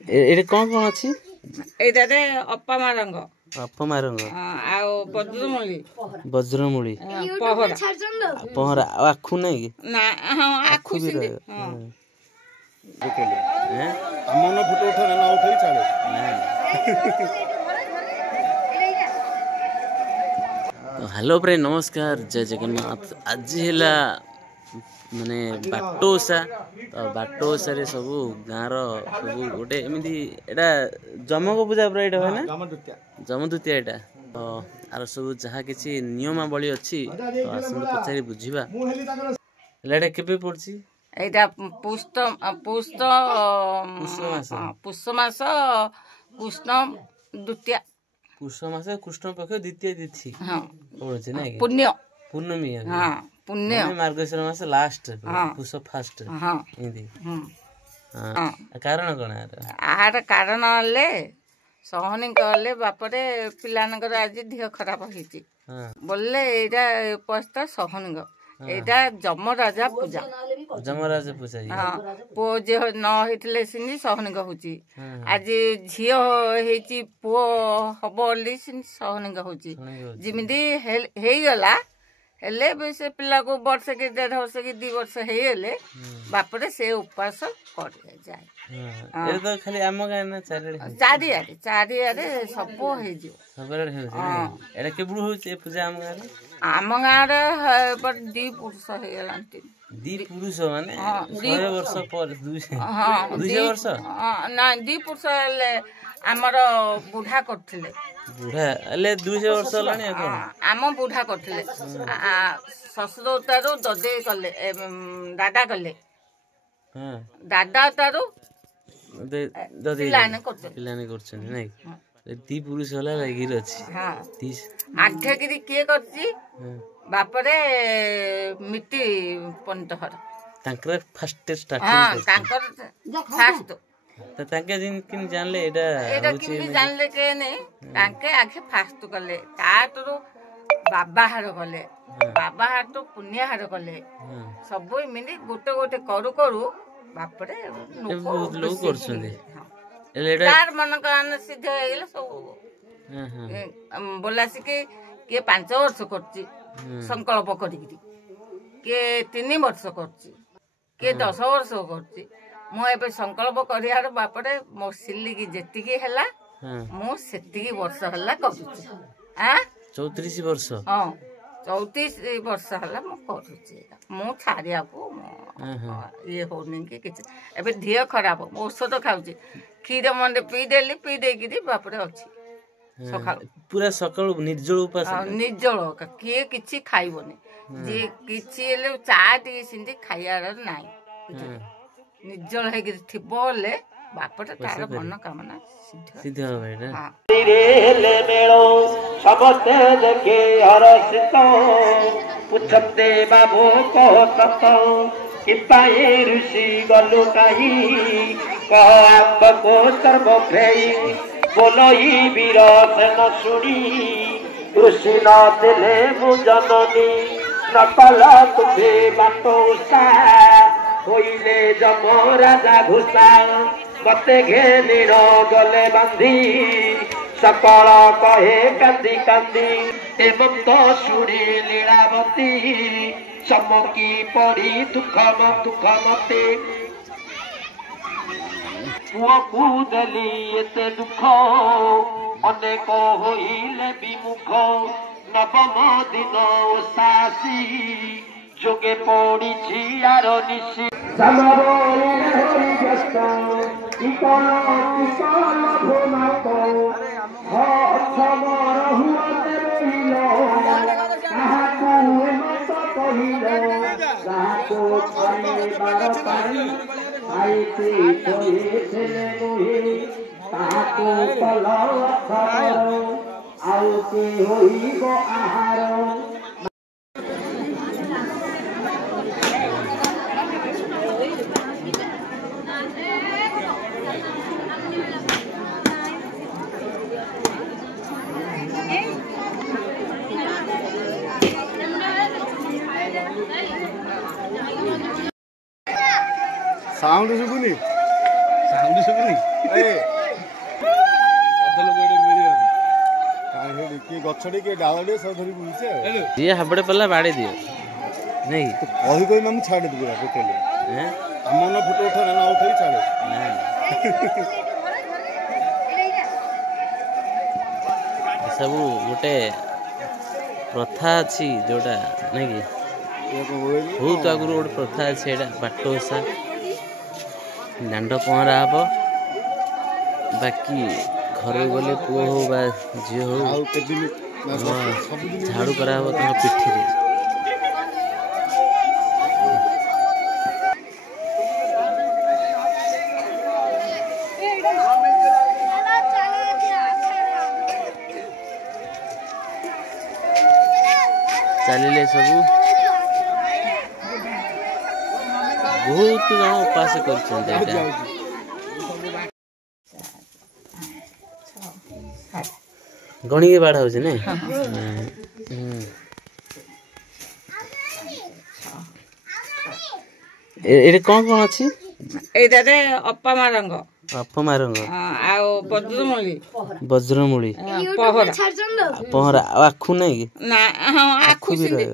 ଏଇଟା କଣ ଅଛି? ଏଇଟାରେ ଅପାମା ରଙ୍ଗ ଆଉ ବଜ୍ରମୂଳି ପହଁରା ଆଉ ଆଖୁ ନାଇଁ କି? ନା ହଁ ଆଖୁ ବି ସିନ୍ତି हेलो प्रे नमस्कार जय जगन्नाथ। आज है माने बाटोसा तो बाटोसा रे सब गाँव सब गोटे एमती एटा जमक पूजा पूरा ये है ना जमदुतिया यहाँ तो आर सब जहाँ किसी नियमावली अच्छी तो आसत पचारि बुझा के पड़ी एटा पुष मास कृष्ण द्वितीया पुष मास कृष्ण पक्ष द्वितीय तिथि पड़े ना पुण्य पूर्णमी पुण्य मार्गशीर मास लास्ट पुष फास्ट कारण कौन आर कारण हेले सहनी कहले बापरे पिलानकर आज देह खराब होती बोले एटा उपस्था सहनी एटा जमराजा पूजा हाँ पु झील न होते सिंधी सहनी होची आज झील होती पु हम बोली सहनी होची जिमिदी हेगला हेले भी से पिला को वर्ष के 1.5 वर्ष की 2 वर्ष हेले बापरे से उपवास कर जाए तो खाली आम गाँव ना चारियारे सब हो पूजा आम गाँव रे 2 पुरुष हो गला 2 पुरुष माने 100 वर्ष पर 200 वर्ष ना 2 पुरुष आमर बुढ़ा करथिले बुढ़ा हेले 200 वर्ष लानी आम बुढ़ा करथिले ससुर तारू ददे कले दादा कले दादा तारू पिलाने करछन नहीं 2 पुरुष होला लागिर अछि हां 30 आठगिरी के करछि बापरे मिट्टी पंतहर तांकर फर्स्ट स्टार्टिंग हां तांकर फास्ट तो तांके जिन किन जानले एटा होची किन जानले के ने तांके आखे फास्ट कले तातरो बाबा हार कले बाबा हार तो पुण्य हार कले सब मिनी गोटे गोटे करू करू बापरे बहुत लोग करछन तार मन कान सीधे गेले सब बोलासी के 5 वर्ष करची संकल्प करी के 3 वर्ष करची के 10 वर्ष करची मु एबे संकल्प करियार बापरे मो सिल्ली की जेतिकी हैला मु सेतिकी वर्ष हल्ला करूची 34 वर्ष हां 34 वर्ष हल्ला मु करूची मु छारिया को ये होनी के किछ एबे देह खराब औषध खाउची खीर मंडे पी देकी बापरे अछि सकाळ पूरा सकाळ निर्जल उपास निर्जल किए किछि खाइबोनी जे किछि ले चा टी सिंधी खाइयार नाही निर्जल है बोले बापटे तार मन कामना सिद्ध हो बेटा रे मेलो समस्त देखे हरसित पुछते बाबू को सत किपाए ऋषि गलु कही आप को सर्व फेई बोलई वीर न सुनी ऋषि न दिले मु जननी न कला तुझे बाटोसा होइले जम राजा घुसा मते घेनिण गले बांधी सकल कहे कांदी कांदी एवं तो शुणी लीलावती चमकी पड़ी दुख मते पुओ को देली एते दुख अनेक होइले विमुख नवम दिन सासी जोगे पड़ी छियार निशी समरोरे हरि जस्ता इकोन भूमाको हो समर हुते रहिलो काहाको मत कहिलो काहाको छाई बार पाई आईते कोई छेले मोहि काहाको कल खबर आउ के होइबो आहार साउंड सुबुनी ଗଛଟି କିଏ ଡାଳଟେ ସବୁ ଧରି ବୁଲୁଛେ ଯିଏ ହାବଡ଼େ ପଡ଼ିଲା ବାଡ଼େଇ ଦିଅ ନାଇଁ କହି କହି ମୁଁ ଛାଡ଼ିଦେବି ଟୋଟାଲି ଆମ ନା ଫଟୋ ଉଠା ନା ଉଠେଇ ଛାଡ଼େ ସବୁ ଗୋଟେ ପ୍ରଥା ଅଛି ଯୋଉଟା ନାଇଁ କି ବହୁତ ଆଗରୁ ଗୋଟେ ପ୍ରଥା ଅଛି ଏଇଟା ବାଟ ଓଷା ଦାଣ୍ଡ ପହଁରା ହବ ବାକି ଘରକୁ ଗଲେ ପୁଅ ହଉ ବା ଝିଅ ହଉ ଝାଡ଼ୁ କରାହବ ତାଙ୍କ ପିଠିରେ ଚାଲିଲେ ସବୁ ବହୁତ ଜଣ ଉପାସ କରିଛନ୍ତି ଏଇଟା ଗଣିକି ବାଡ଼ ହଉଛି ନାଇଁ ଏଠି କ'ଣ କ'ଣ ଅଛି ଏଇଟାରେ ଅପାମା ରଙ୍ଗ ଅପମା ରଙ୍ଗ ଆଉ ବଜ୍ରମୂଳି ପହଁରା ଆଉ ଆଖୁ ନାଇଁ କି ନା ହଁ ଆଖୁ ବି ରହିବ